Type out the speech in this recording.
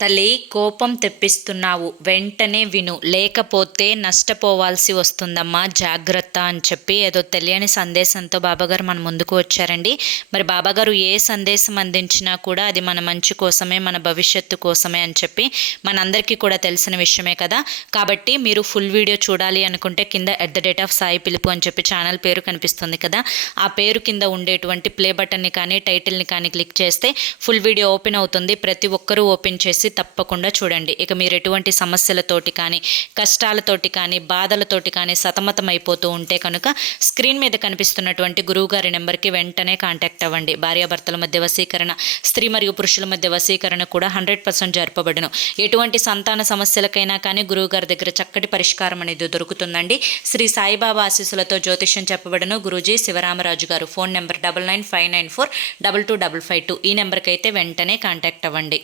తల్లి, కోపం తెప్పిస్తున్నావు, వెంటనే విను, లేకపోతే నష్టపోవాల్సి వస్తుందమ్మా, జాగ్రత్త అని చెప్పి ఏదో తెలియని సందేశంతో బాబాగారు మన ముందుకు వచ్చారండి. మరి బాబాగారు ఏ సందేశం అందించినా కూడా అది మన మంచి కోసమే, మన భవిష్యత్తు కోసమే అని చెప్పి మనందరికీ కూడా తెలిసిన విషయమే కదా. కాబట్టి మీరు ఫుల్ వీడియో చూడాలి అనుకుంటే కింద @సాయి పిలుపు అని చెప్పి ఛానల్ పేరు కనిపిస్తుంది కదా, ఆ పేరు కింద ఉండేటువంటి ప్లే బటన్ని కానీ టైటిల్ని కానీ క్లిక్ చేస్తే ఫుల్ వీడియో ఓపెన్ అవుతుంది. ప్రతి ఒక్కరూ ఓపెన్ చేసి తప్పకుండా చూడండి. ఇక మీరు ఎటువంటి సమస్యలతోటి కానీ, కష్టాలతోటి కానీ, బాధలతోటి కానీ సతమతం అయిపోతూ ఉంటే కనుక స్క్రీన్ మీద కనిపిస్తున్నటువంటి గురువుగారి నెంబర్కి వెంటనే కాంటాక్ట్ అవ్వండి. భార్యాభర్తల మధ్య వశీకరణ, స్త్రీ మరియు పురుషుల మధ్య వశీకరణ కూడా 100% జరపబడును. ఎటువంటి సంతాన సమస్యలకైనా కానీ గురువుగారి దగ్గర చక్కటి పరిష్కారం అనేది దొరుకుతుందండి. శ్రీ సాయిబాబా ఆశీస్సులతో జ్యోతిష్యం చెప్పబడును. గురూజీ శివరామరాజు గారు. Phone number 995994225552. ఈ నెంబర్కి అయితే వెంటనే కాంటాక్ట్ అవ్వండి.